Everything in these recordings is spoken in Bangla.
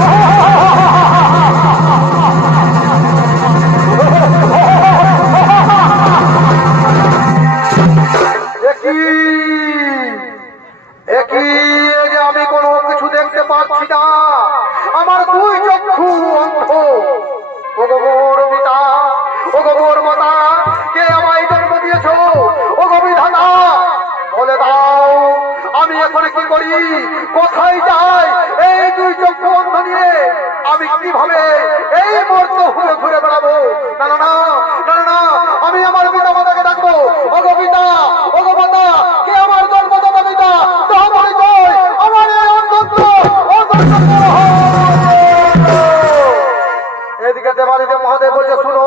Oh, করি, কোথায় যাই? এই দুই চক্ষু বন্ধ নিয়ে আমি কিভাবে এই মর্ত ঘুরে ঘুরে বেড়াবো? না না না না না, আমি আমার পিতা মাতাকে ডাকবো, ওগো পিতা, ওগো মাতা, কে আমার জন্মদাতা পিতা, আমার এই অন্ধত্ব এদিকে দেবাদিতে মহাদেব বলছে, শুনো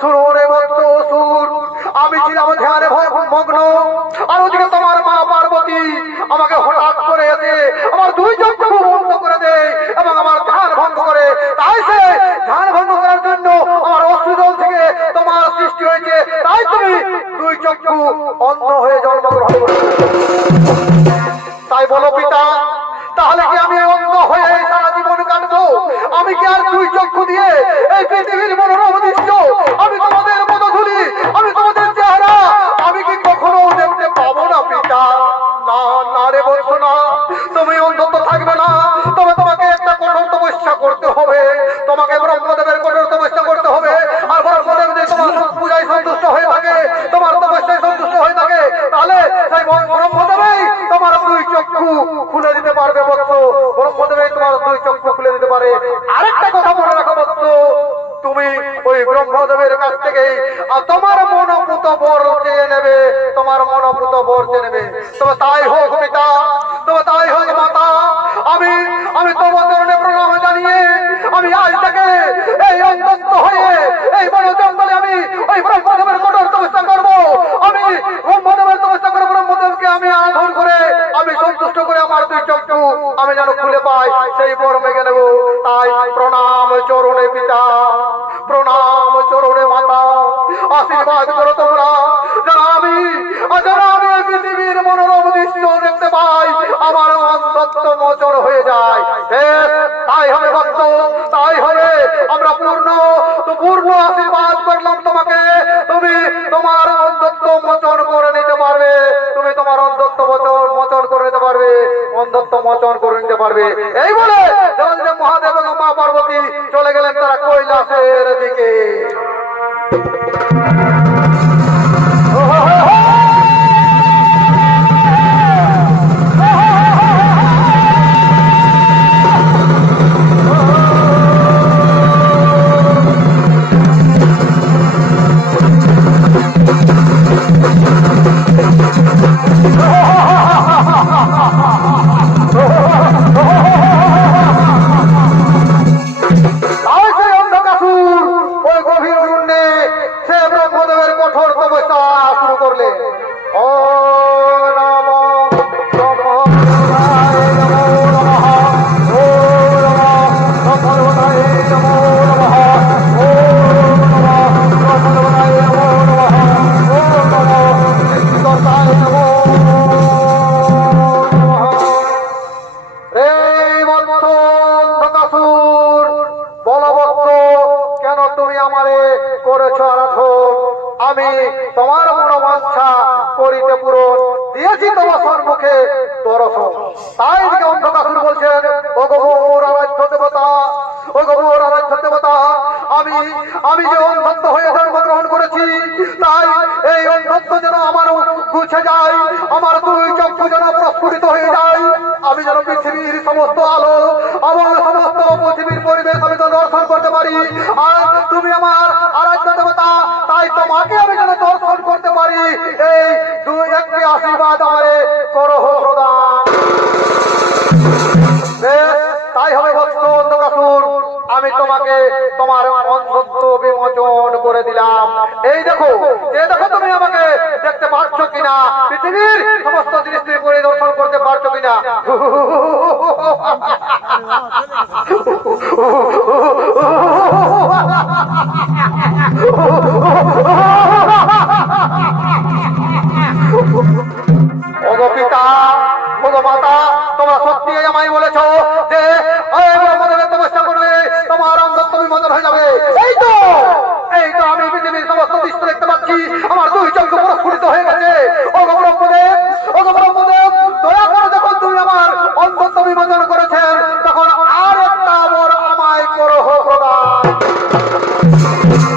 শুনো রে মত্ত সুর, আমি ছিলাম ধ্যানে মগ্ন, আর ওদিকে তোমার মা পার্বতী আমাকে হঠাৎ করে এসে আমার দুই চক্ষু বন্ধ করে দেয় এবং আমার ধ্যান ভঙ্গ করে। তাই সে ধ্যান ভঙ্গ করার জন্য আমার অশ্রুজল থেকে তোমার সৃষ্টি হয়েছে, তাই তুমি দুই চক্ষু অন্ধ হয়ে জন্মগ্রহণ করেছো। তাই বলো পিতা, তাহলে কি আমি অন্ধ হয়ে সারা জীবন কাটবো? আমি কি আর দুই চক্ষু দিয়ে এই পৃথিবীর মনোরম দৃশ্য, আমি তোমাদের পদধূলি, আমি তোমাদের চেহারা আমি কি কখনো দেখতে পাবো না পিতা? না না রে বলছো না, তুমি অন্ধত্ব থাকবে না, তবে তোমাকে একটা কঠোর তপস্যা করতে হবে, তোমাকে ব্রহ্মদেবের কঠোর তপস্যা করতে হবে। আর ব্রহ্মদেব যে তোমার পূজায় সন্তুষ্ট হয়ে থাকে, তোমার তপস্যায় সন্তুষ্ট হয়ে থাকে, তাহলে সেই ব্রহ্মদেবেই তোমার দুই চক্ষু খুলে দিতে পারবে বৎস, ব্রহ্মদেবেই তোমার দুই চক্ষু খুলে দিতে পারে। আরেকটা কথা মনে রাখো বৎস, তুমি ওই ব্রহ্মদেবের কাছ থেকে তোমার মনোপুত বর চেয়ে নেবে, তোমার মনোপুত বর চেয়ে নেবে। তবে তাই হোক পিতা, তবে তাই হোক মাতা, আমি আমি তোমার চরণে প্রণাম জানিয়ে আমি আজ থেকে এই অন্তস্থ হয়ে এই বড় জঙ্গলে আমি ওই ব্রহ্মদেবের কঠোর তপস্যা করবো। আমি ব্রহ্মদেবের তপস্যা করে ব্রহ্মদেবকে আমি আরাধন করে আমি সন্তুষ্ট করে আমার দুই চক্ষু আমি যেন খুলে পাই, সেই বর মেঘে নেব। তাই প্রণাম চরণে পিতা, প্রণাম চরণে মাতা, আশীর্বাদ করো তোমরা যারা আমি এই পৃথিবীর মনোরম দৃশ্য দেখতে পাই, আমার অন্ধত্ব মোচন হয়ে যায়। তাই হবে ভক্ত, তাই হবে। আমরা পূর্ণ আশীর্বাদ করলাম তোমাকে, তুমি তোমার অন্ধত্ব মোচন করে নিতে পারবে, তুমি তোমার অন্ধত্ব মোচন করে নিতে পারবে, অন্ধত্ব মোচন করে নিতে পারবে। এই বলে মহাদেব এবং মা পার্বতী চলে গেলেন তারা কৈলাসের দিকে। আমি তোমার মনোবাঞ্ছা করিতে পূরণ দিয়েছি তোমার সম্মুখে দর্শন। তাই দিকে অন্ধকাসুর বলছেন, ও গৌর আরাধ্য দেবতা, ও গৌর আরাধ্য দেবতা, আমি যে অন্ধত্ব হয়ে জন্মগ্রহণ করেছি, তাই এই অন্ধত্ব যেন আমার গুছে যায়, আমার দুই চক্ষু যেন প্রস্ফুটিত হয়ে যায়, আমি যেন পৃথিবীর সমস্ত আলো, আমার সমস্ত পৃথিবীর পরিবেশ আমি যেন দর্শন করতে পারি। আর তুমি আমার আরাধ্য দেবতা, তাই তোমাকে আমি যেন দর্শন করতে পারি, এই দুই একটি আশীর্বাদ আমারে করো প্রদান। তাই হবে ভক্ত অন্ধকাসুর, আমি তোমাকে তোমার অন্ধত্ব বিমোচন করে দিলাম। এই দেখো, এই দেখো তুমি আমাকে দেখতে পারছো কিনা, পৃথিবীর সমস্ত দৃষ্টি পরিদর্শন করতে পারছো কিনা। ওগো পিতা, ওগো মাতা, তোমরা সত্যি আমায় বলেছো যে ব্রহ্মদেবের তপস্যা করলে তোমার অন্ধত্ব বিমোচন হয়ে যাবে। এই তো আমি পৃথিবীর সমস্ত দৃশ্য দেখতে পাচ্ছি, আমার দুই চক্ষু প্রস্ফুটিত হয়ে গেছে। ওগো ব্রহ্মদেব, ওগো ব্রহ্মদেব, দয়া করে যখন তুমি আমার অন্ধত্ব বিমোচন করেছেন, তখন আর একটা বর আমায় করো প্রদান।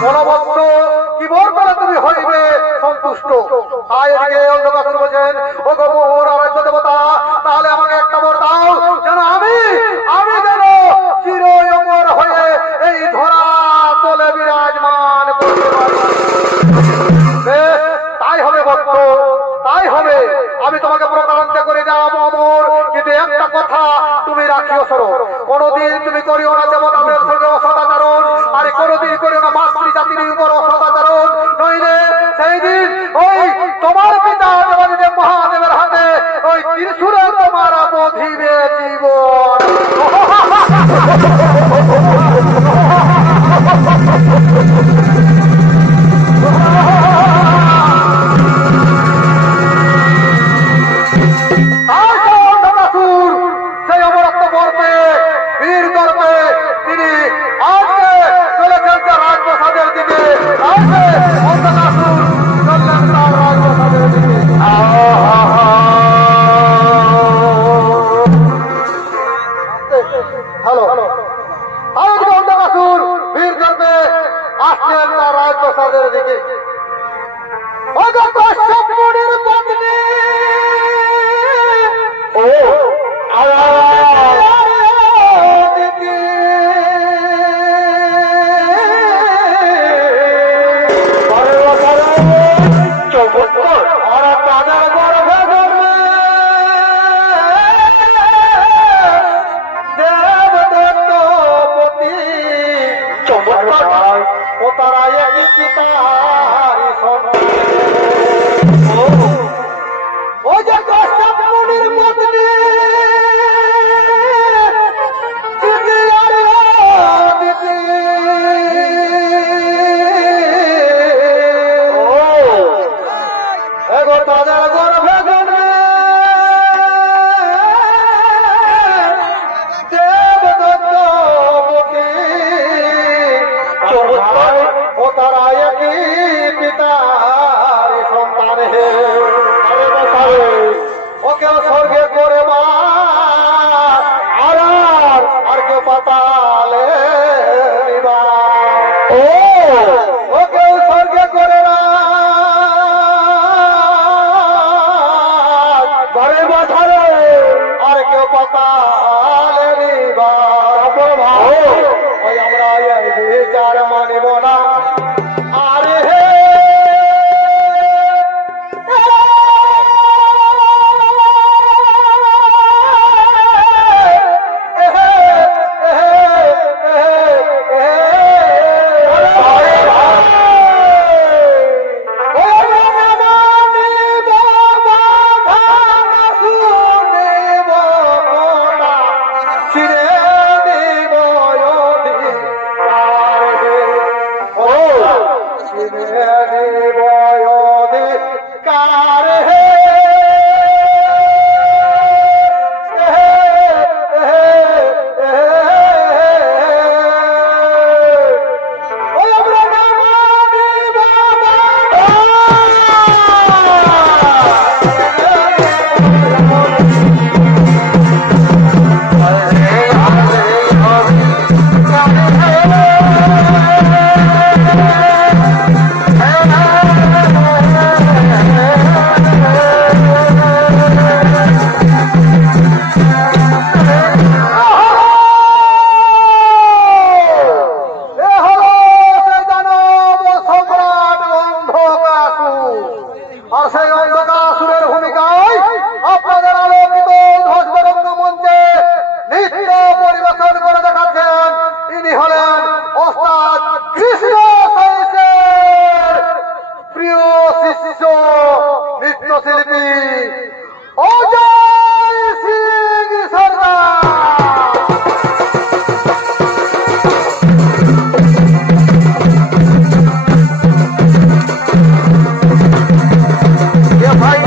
মনোবদ্ধ কি বর করে তুমি হইবে সন্তুষ্ট। তাই অন্ধকাসুর বলছেন, ও গৌর আরাধ্য দেবতা, তাহলে আমাকে একটা করত তাই হবে। আমি তোমাকে প্রতারণা করি না অমর, কিন্তু একটা কথা তুমি রাখিও সরো, কোনদিন তুমি করিও না দেবতাদের সঙ্গে অসদাচরণ, আর কোনদিন করিও না মাতৃ জাতির উপর অসদাচরণ, নইলে সেই দিন ওই তোমার পিতা দেবাদিদেব মহাদেবের হাতে ওই ত্রিশূলে তোমার বধিবে জীবন। সেই অমরত্ব গর্বে বীর গর্বে তিনি আজকে চলেছেন তার রাজপ্রসাদের দিকে, আজকে অন্ধকাসুর চললেন তার রাজপ্রসাদের দিকে। হ্যালো, আজকে অন্ধকাসুর বীর গর্বে আসছেন তার রাজপ্রসাদের দিকে। কশ্যপমুনির পত্নী ও স্বর্গে করে মা আর কেউ পাতালে ও কেউ স্বর্গে করে না ঘরে বছরে আর কেউ পাতালে ওই আমরা বিচার মানিব না। আরে হে भाई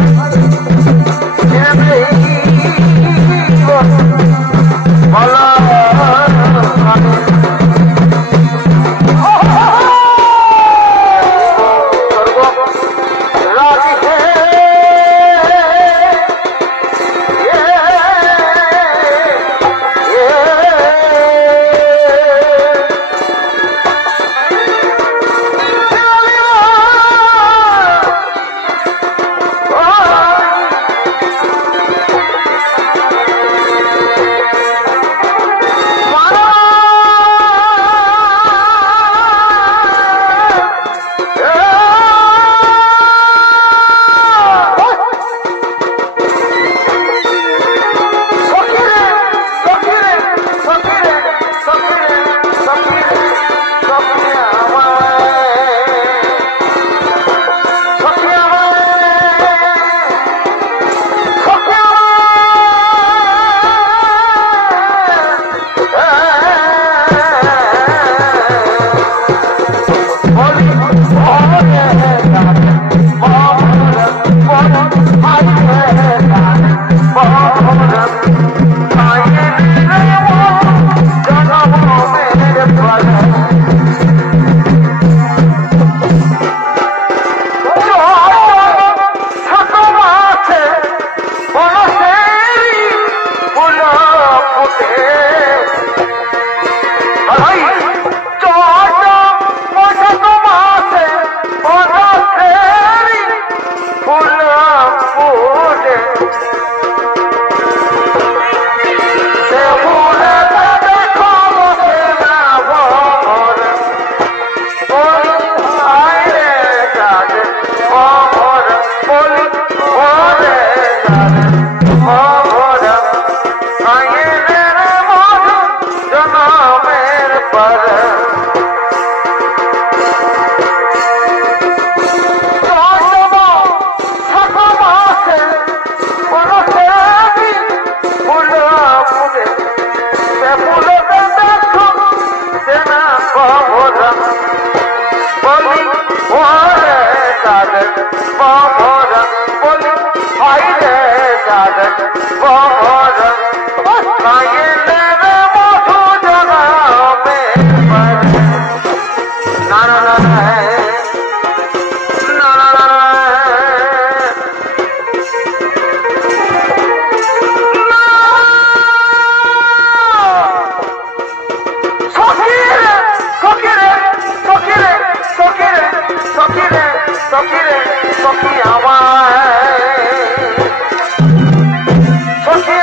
হাইরে জাগত বহর কায়েলে রে মধু জনাবে না না না না না না সখিরে সখি আমায় সখি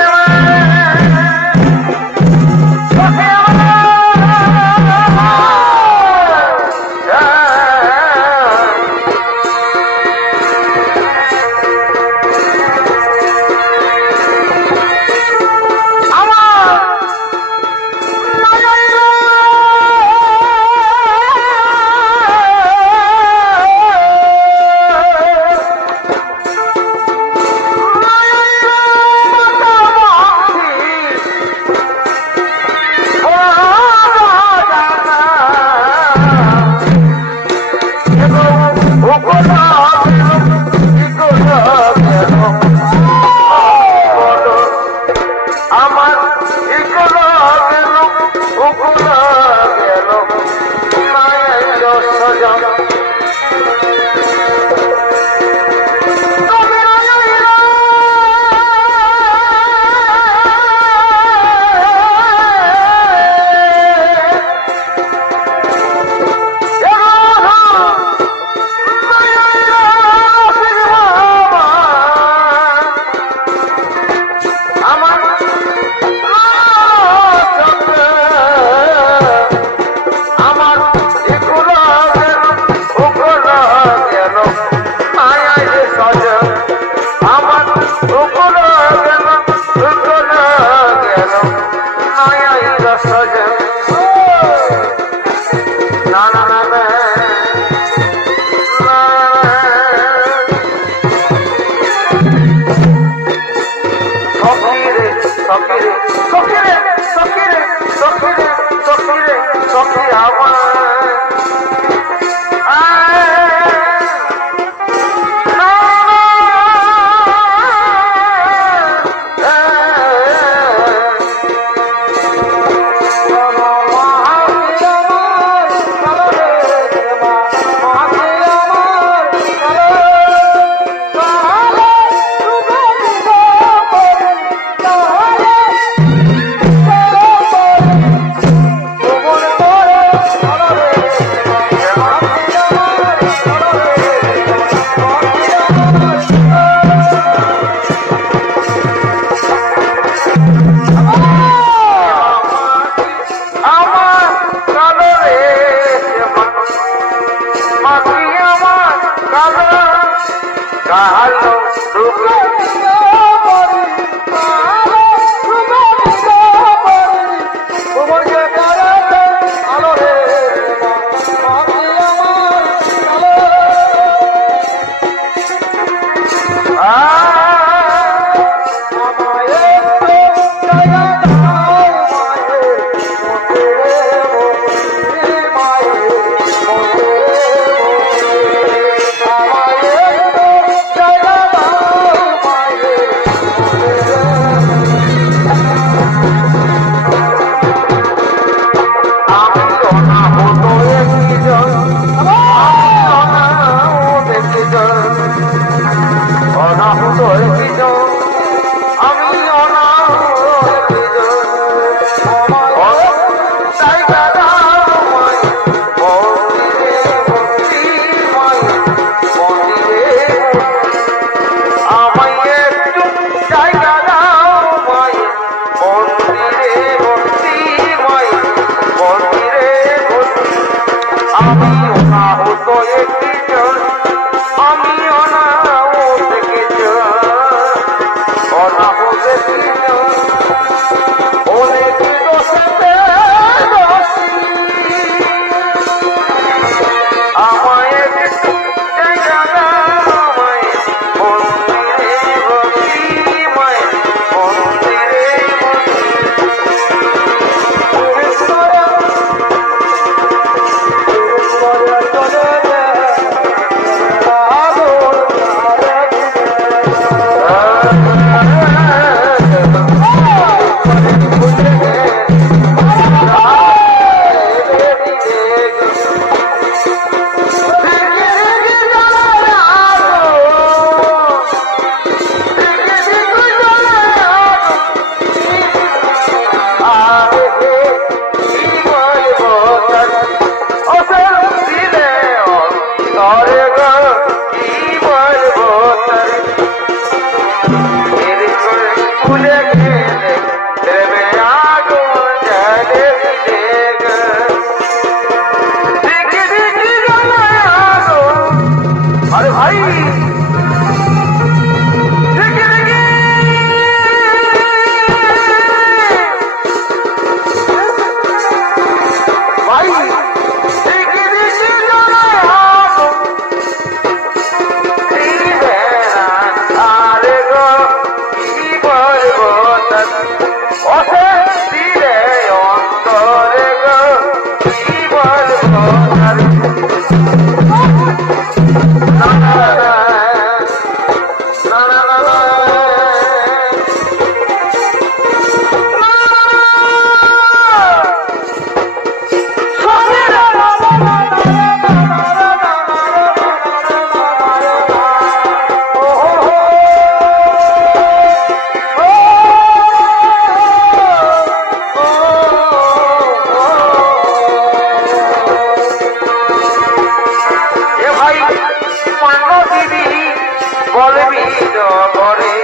ভিড় করে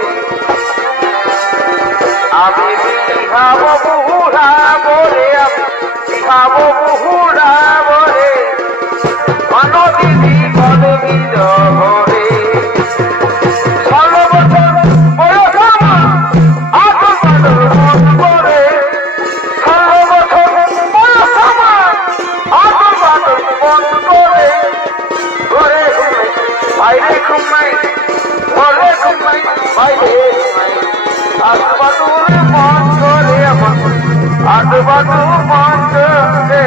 আমি বিহাব বুহুরা বলে আমি বিহাব বুহুরা বলে মানবিনী বলে ভিড় করে 16 বছর বয়স আমার আগুন বাদল মন করে 16 বছর বয়স আমার আগুন বাদল মন করে ঘরে ঘুমাই বাইরে ঘুমাই ঘরে ঘুমাই বাইরে ঘুমাই আজবাদুর মন করে আমার আজবাদুর মন করে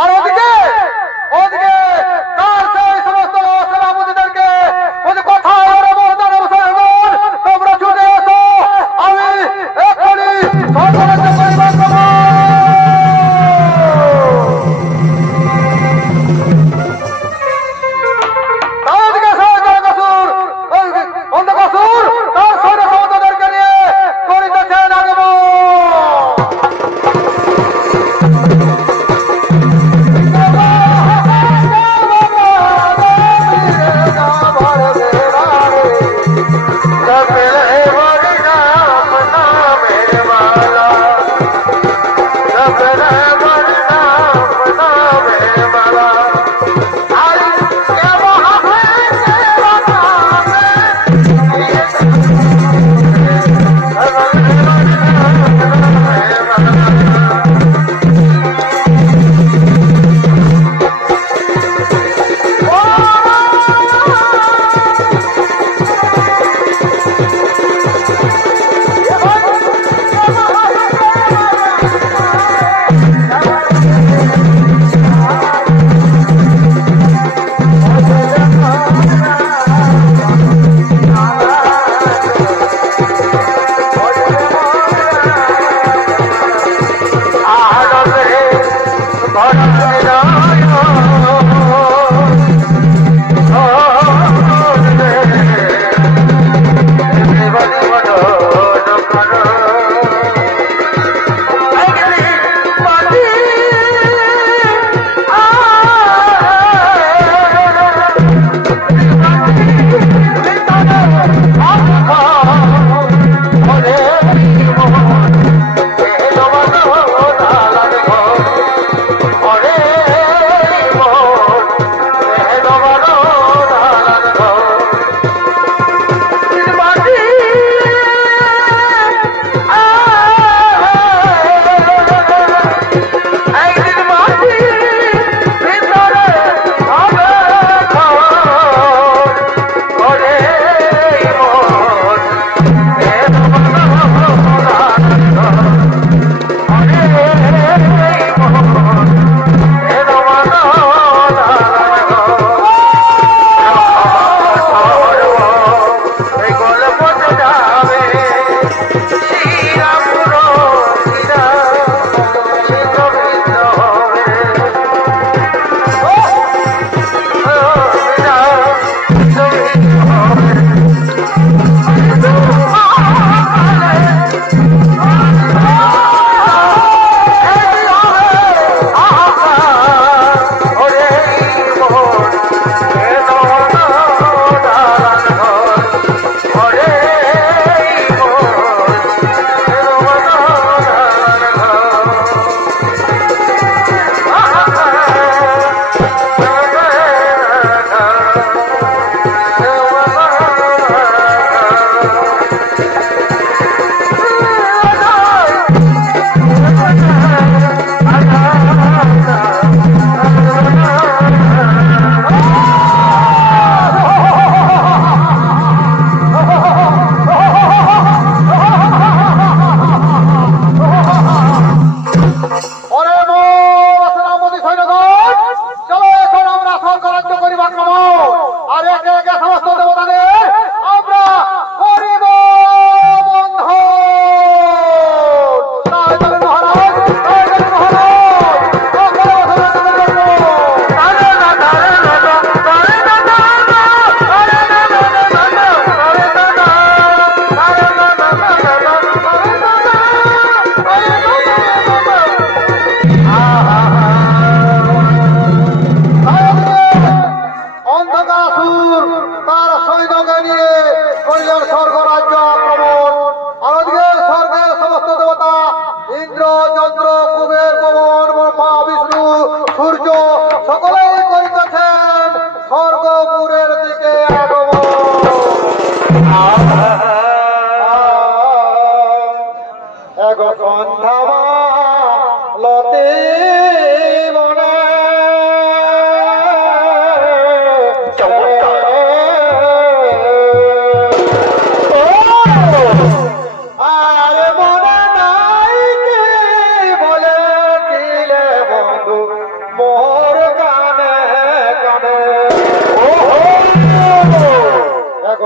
আর ওদিকে ওদিকে তার সেই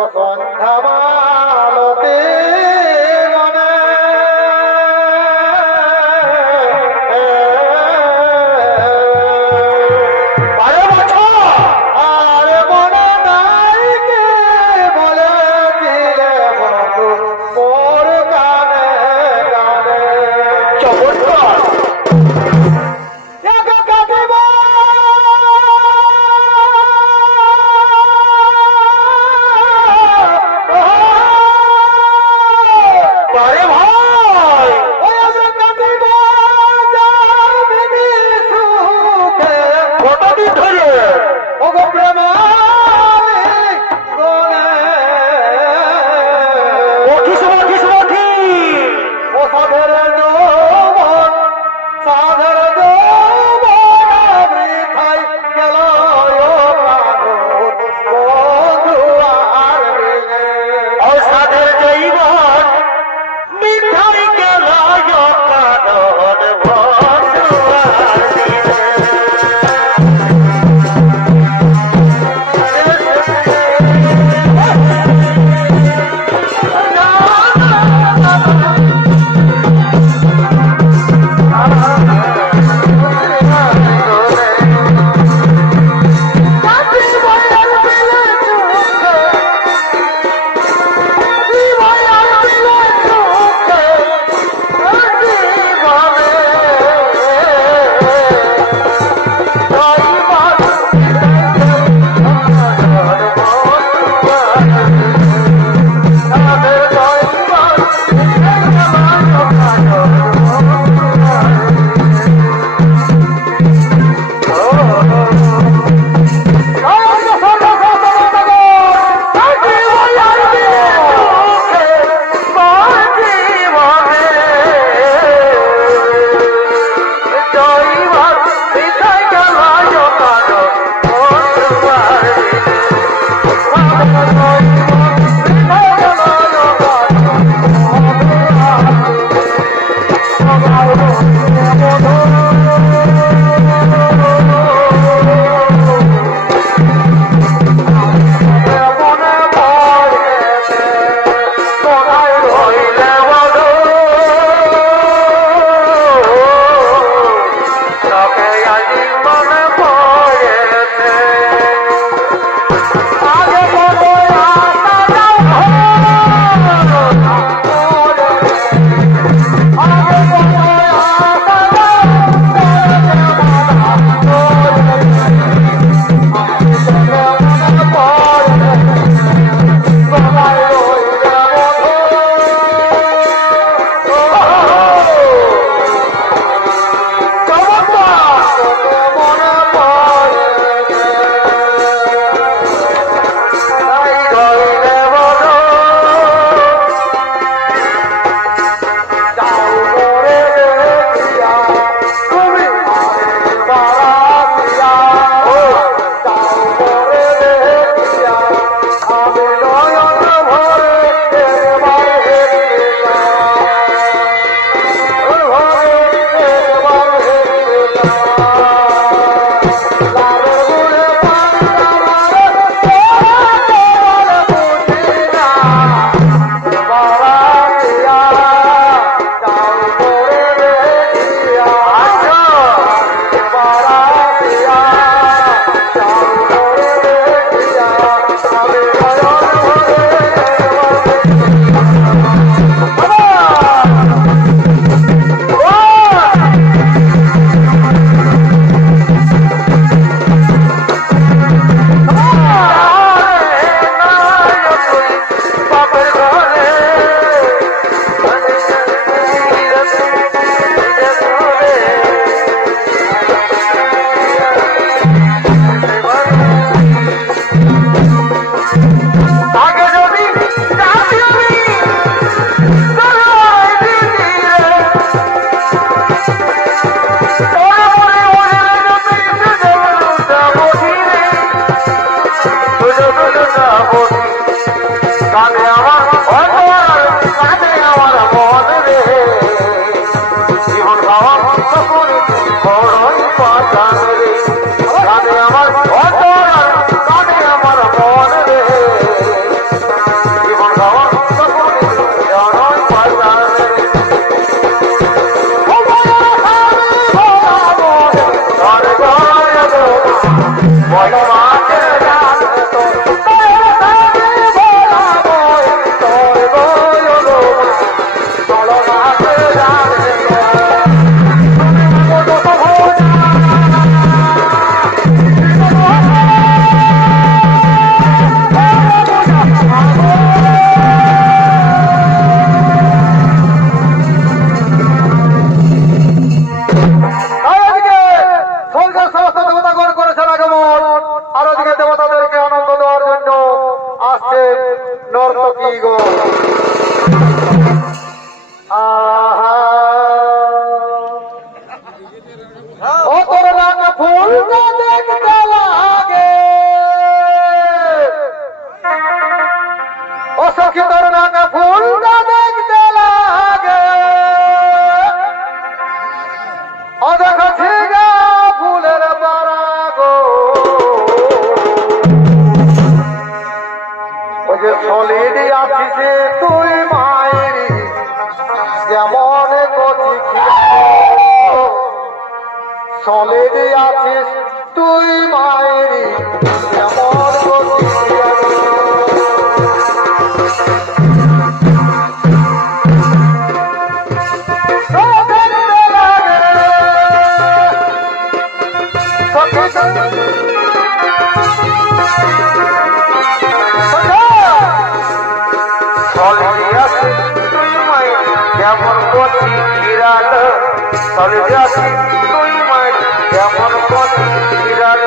সন্ধ্যা মালতে মনে বারো বছর আর মনে নাই কে বলেছিলে বন্ধু মোর কানে কানে চমৎকার একা কাটিব সখী তোর নাকে ফুলটা দেখতে লাগে ও দেখো ছিগা ফুলের বারাগো ওই যে সলিড আছিস তুই মায়েরি যেমন কচি সলিড আছিস তুই মায়েরি যেমন কচি যেমন কচি বিড়াল সলিড আছিস তুই মায়ের যেমন কচি বিড়াল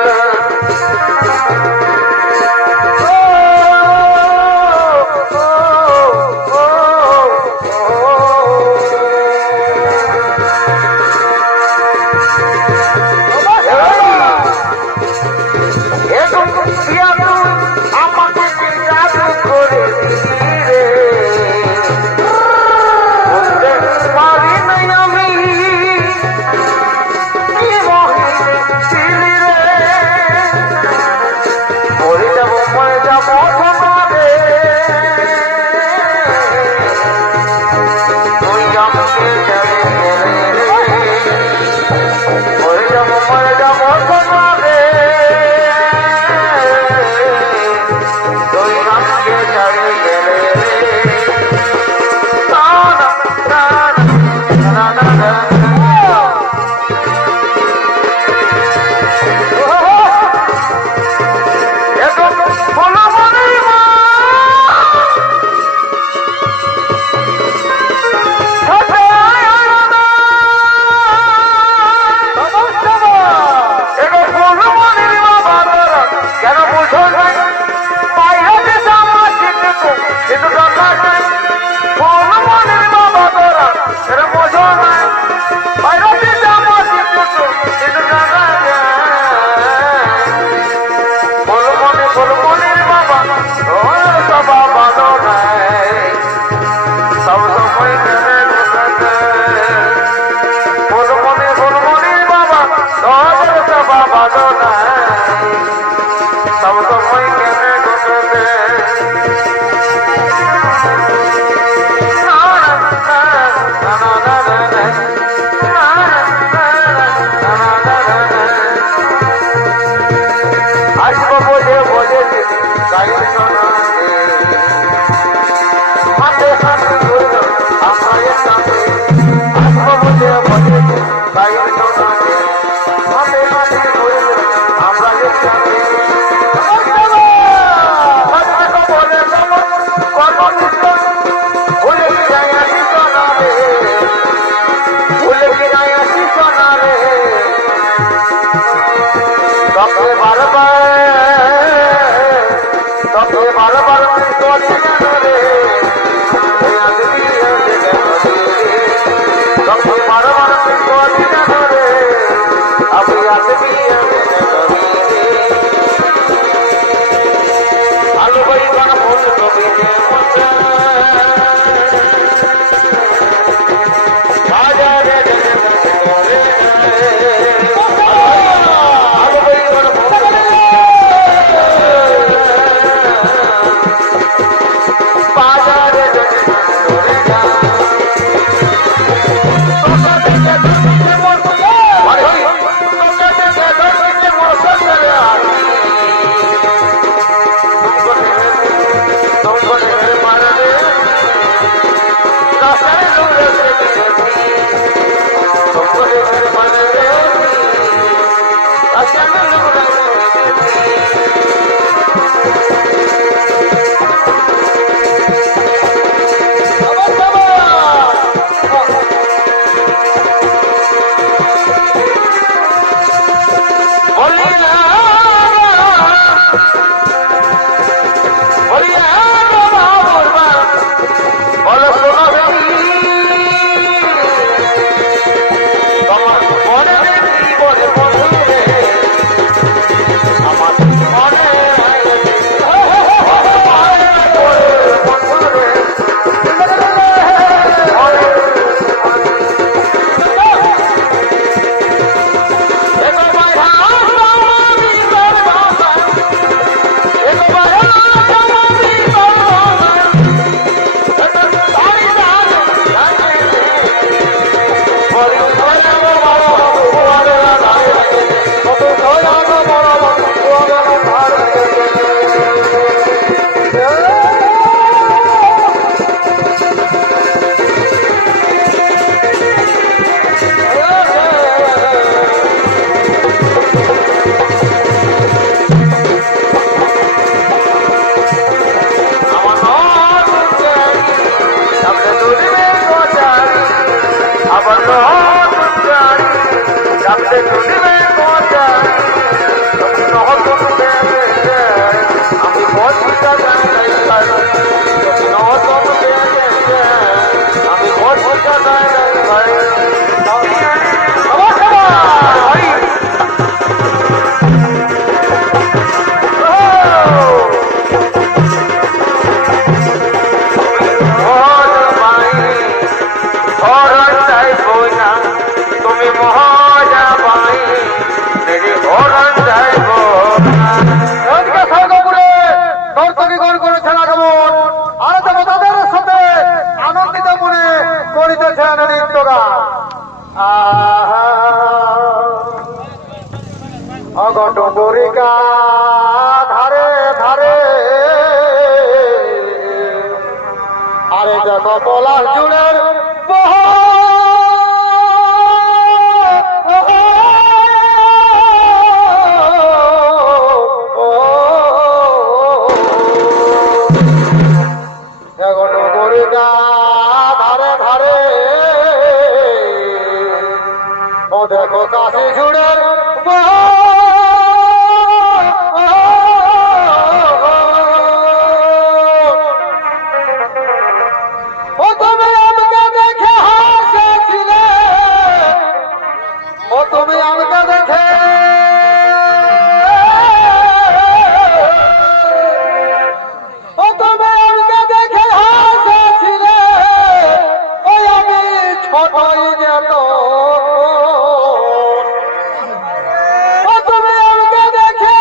আমাকে জাদু করে দিলি রে পারি নাই আমি কি মহিলি রে মরে যাব তোমারে তুই আমাকে জানে মরে যাব তোমারে তুই আমাকে জানে গেলে কেন বুঝো নাই বাইরে আমার কিন্তু দরকার নাই কোন মনের বাবা তোরা এরা বোঝো নাই বাইরে আমার কিন্তু দরকার নাই বল মনের বাবা তোর সবা ভালো নাই সব সময় কেনে বল মনের বাবা তোর সবা ভালো নাই সব সময় কেনে ঘটবে আসবো বলে গাইল হাতে হাতে ধরল আমার সাথে আসবো বলে গাইল হাতে হাতে ধরল আমরা সাথে বারবার বারবার তো পলাশ জুড়ের এখনো গরিটা ধারে ধারে ও দেখো কাশি ঝুড়ের ও তুমি আমাকে দেখে হাসছিলে ও তুমি আমাকে দেখে ও তুমি আমাকে দেখে হাসছিলে ওই আমি ছোটই যেত ও তুমি আমাকে দেখে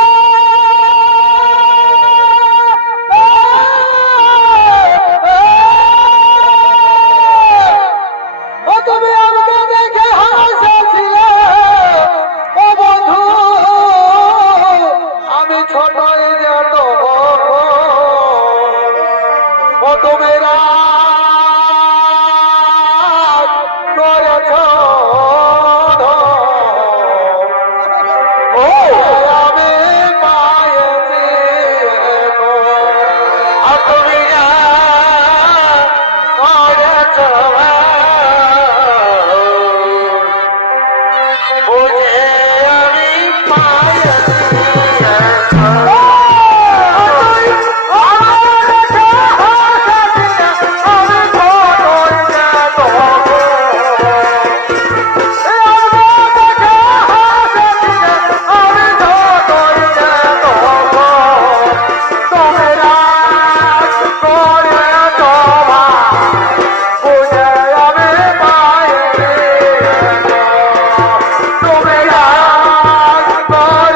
ও তুমি আমাকে দেখে হাসছিলে ও বন্ধু আমি ছোটই যেত ও তুমি রাগ করেছ ও আমি পায়েছি তুমি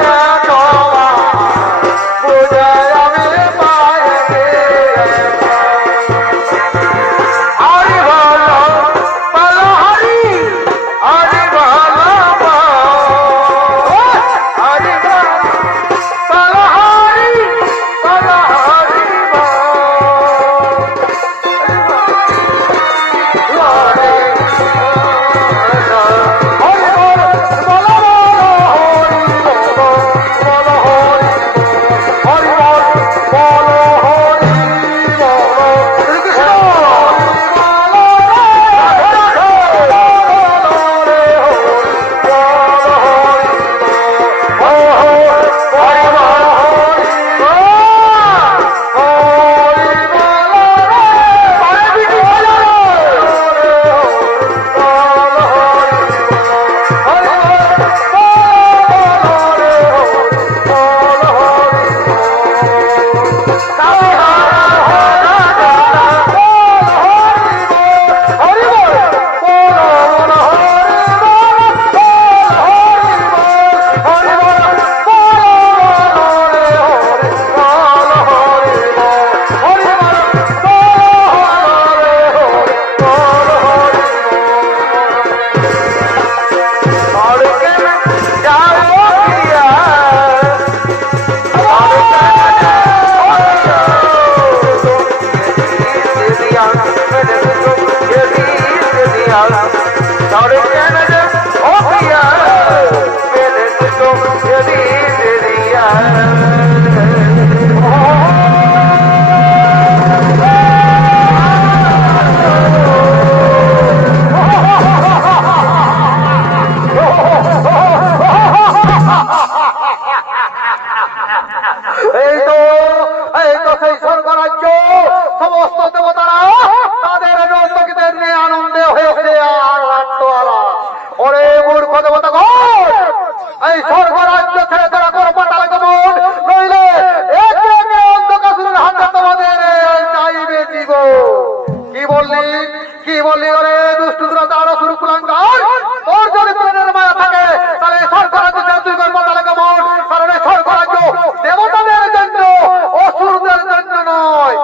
করেছ বুঝে আমি এই তো সেই স্বর্গরাজ্য সমস্ত দেবতারা তাদের নর্তকীদের নিয়ে আনন্দে হয়েছে আর নাট্যওয়ালা ওরে মূর্খ দেবতা এই স্বর্গরাজ্য ছেড়ে তারা করো পাতাল গমন নইলে একে একে অন্ধকাসুরের হাতে তোমাদের চাইবে দিব কি বললি ওরে দুষ্টু দুরাচার শুরু কুলাঙ্কার তোর যদি প্রেমের মায়া থাকে তাহলে স্বর্গরাজ্য ছেড়ে তুই কর পাতাল গমন কারণ এই স্বর্গরাজ্য দেবতাদের জন্য অসুরদের জন্য নয়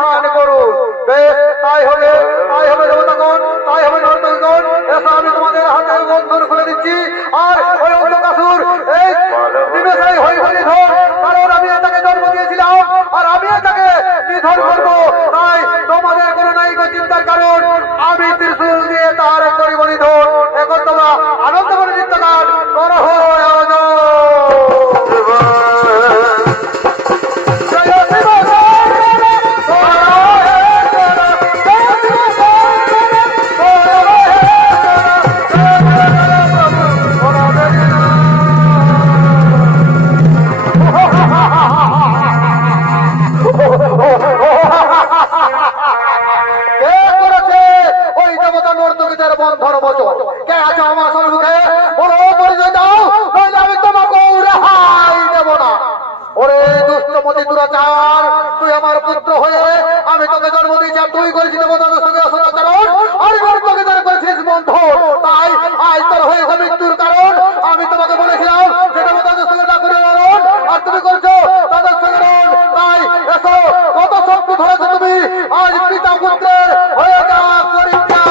বিধান করুন। বেশ, তাই হবে দেবতাগণ, তাই হবে নর্তকগণ। এসো, আমি তোমাদের হাতের বন্ধন খুলে দিচ্ছি। আর ওই অন্ধকাসুর এই নিমেষেই হই নিধন, কারণ আমি তাকে জন্ম দিয়েছিলাম আর আমি তাকে নিধন করবো। তাই তোমাদের কোনো নাই গো চিন্তার কারণ, আমি ত্রিশূল দিয়ে তার করিব নিধন। এখন তোমরা আনন্দ করে চিত্তগান করো আয়োজন। জয় শিব কে করেছে ওই দেবতা নর্তকীদের বন্ধন মোচন? কে আছে আমার সম্মুখে? বলো, পরিচয় দাও, নইলে আমি তোমাকে রেহাই দেব না। ওরে দুষ্টমতি দুরাচার, তুই আমার পুত্র হয়ে আমি তোকে জন্ম দিয়েছি, আর তুই করেছিস দেবতাদের সঙ্গে অসদাচরণ, আর নর্তকীদের করেছিস বন্ধন। তাই আজ তোর হয়েছে মৃত্যুর কারণ। আমি তোমাকে বলেছিলাম যে দেবতাদের সঙ্গে না করে লড়ন, আর তুমি করছো তাদের সঙ্গে লড়ন। তাই এসো, কত শক্তি ধরেছো তুমি, আজ পিতা পুত্রের হয়ে যাওয়া পরীক্ষা।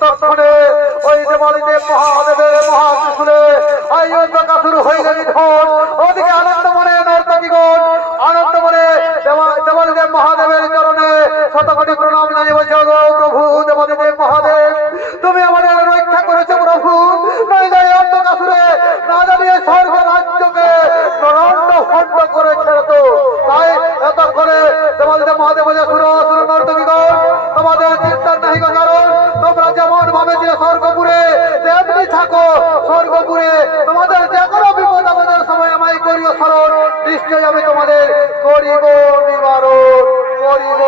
ততক্ষণে ওই দেবাদিদেব মহাদেবের মহাত্রিশূলে ওই অন্ধকাসুর হইলে নিধন। ওদিকে আনন্দ মনে নর্তকীগণ আনন্দ মনে দেবাদিদেব মহাদেবের চরণে শতকোটি প্রণাম জানিয়ে বলছে, গো প্রভু দেবাদিদেব মহাদেব, তুমি আমাদের রক্ষা করেছো প্রভু। নয় যায় অন্ধকাসুরে না জানিয়ে স্বর্গ রাজ্যকে নরণ্ড খণ্ড করে ছেড়ে তো। তাই এতক্ষণে দেবাদিদেব মহাদেব বলে, শুনো শুনো নর্তকীগণ, তোমাদের চিন্তার নাহি গো কারণ। তোমরা যেমন ভাবে যে স্বর্গপুরে তেমনি থাকো স্বর্গপুরে। তোমাদের যে কোনো বিপদ আমাদের সময় আমায় করিও স্মরণ, নিশ্চয় আমি তোমাদের করিব নিবারণ, করিব